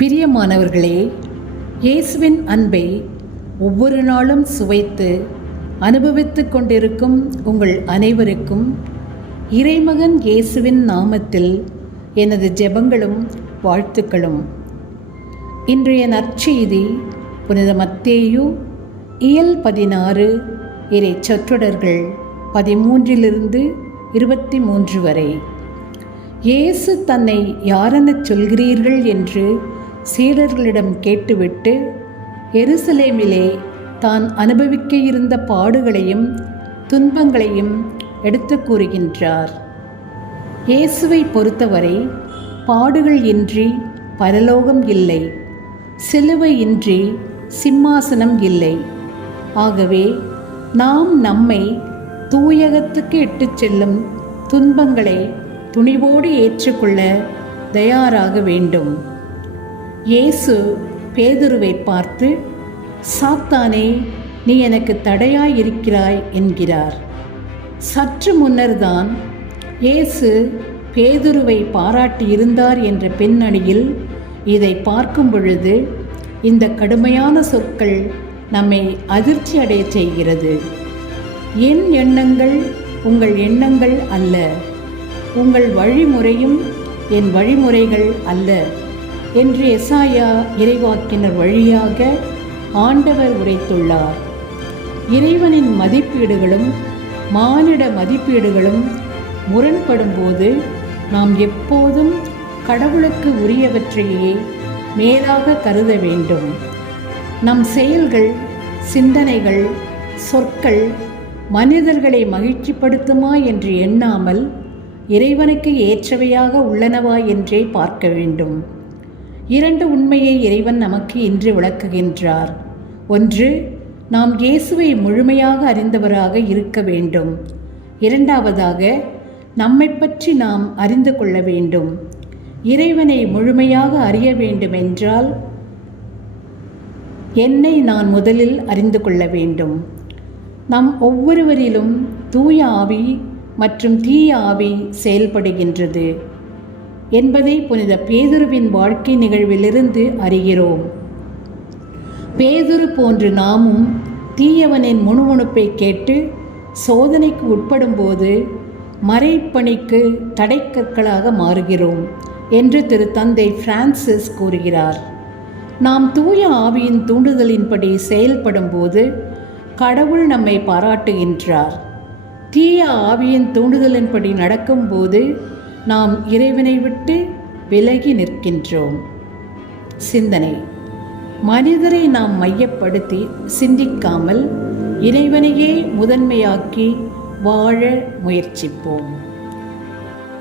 பிரியமானவர்களே, இயேசுவின் அன்பை ஒவ்வொரு நாளும் சுவைத்து அனுபவித்து கொண்டிருக்கும் உங்கள் அனைவருக்கும் இறைமகன் இயேசுவின் நாமத்தில் எனது ஜெபங்களும் வாழ்த்துக்களும். இன்றைய நற்செய்தி புனித மத்தேயு இயல் 16 இறை சொற்றொடர்கள் 13 23 வரை. இயேசு தன்னை யாரெனச் சொல்கிறீர்கள் என்று சீடர்களிடம் கேட்டுவிட்டு எருசலேமிலே தான் அனுபவிக்க இருந்த பாடுகளையும் துன்பங்களையும் எடுத்து கூறுகின்றார். இயேசுவை பொறுத்தவரை பாடுகள் இன்றி பரலோகம் இல்லை, சிலுவை இன்றி சிம்மாசனம் இல்லை. ஆகவே நாம் நம்மை தூயகத்துக்கு இட்டுச் செல்லும் துன்பங்களை துணிவோடு ஏற்றுக்கொள்ள தயாராக வேண்டும். இயேசு பேதுருவை பார்த்து, சாத்தானே, நீ எனக்கு தடையாயிருக்கிறாய் என்கிறார். சற்று முன்னர்தான் இயேசு பேதுருவை பாராட்டியிருந்தார் என்ற பின்னணியில் இதை பார்க்கும் பொழுது இந்த கடுமையான சொற்கள் நம்மை அதிர்ச்சி அடைய செய்கிறது. என் எண்ணங்கள் உங்கள் எண்ணங்கள் அல்ல, உங்கள் வழிமுறையும் என் வழிமுறைகள் அல்ல என்று எசாயா இறைவாக்கினர் வழியாக ஆண்டவர் உரைத்துள்ளார். இறைவனின் மதிப்பீடுகளும் மானிட மதிப்பீடுகளும் முரண்படும்போது நாம் எப்போதும் கடவுளுக்கு உரியவற்றையே மேலாக கருத வேண்டும். நம் செயல்கள், சிந்தனைகள், சொற்கள் மனிதர்களை மகிழ்ச்சிப்படுத்துமா என்று எண்ணாமல் இறைவனுக்கு ஏற்றவையாக உள்ளனவா என்றே பார்க்க வேண்டும். 2 உண்மையை இறைவன் நமக்கு இன்று விளக்குகின்றார். ஒன்று, நாம் இயேசுவை முழுமையாக அறிந்தவராக இருக்க வேண்டும். இரண்டாவதாக, நம்மை பற்றி நாம் அறிந்து கொள்ள வேண்டும். இறைவனை முழுமையாக அறிய வேண்டும் என்றால் என்னை நான் முதலில் அறிந்து கொள்ள வேண்டும். நம் ஒவ்வொருவரிலும் தூய ஆவி மற்றும் தீய ஆவி செயல்படுகின்றது என்பதை புனித பேதுருவின் வாழ்க்கை நிகழ்விலிருந்து அறிகிறோம். பேதுரு போன்று நாமும் தீயவனின் முணுமுணுப்பை கேட்டு சோதனைக்கு உட்படும்போது மறைப்பணிக்கு தடைக்கற்களாக மாறுகிறோம் என்று திரு தந்தை பிரான்சிஸ் கூறுகிறார். நாம் தூய ஆவியின் தூண்டுதலின்படி செயல்படும் போது கடவுள் நம்மை பாராட்டுகின்றார். தீய ஆவியின் தூண்டுதலின்படி நடக்கும்போது நாம் இறைவனை விட்டு விலகி நிற்கின்றோம். சிந்தனை: மனிதரை நாம் மையப்படுத்தி சிந்திக்காமல் இறைவனையே முதன்மையாக்கி வாழ முயற்சிப்போம்.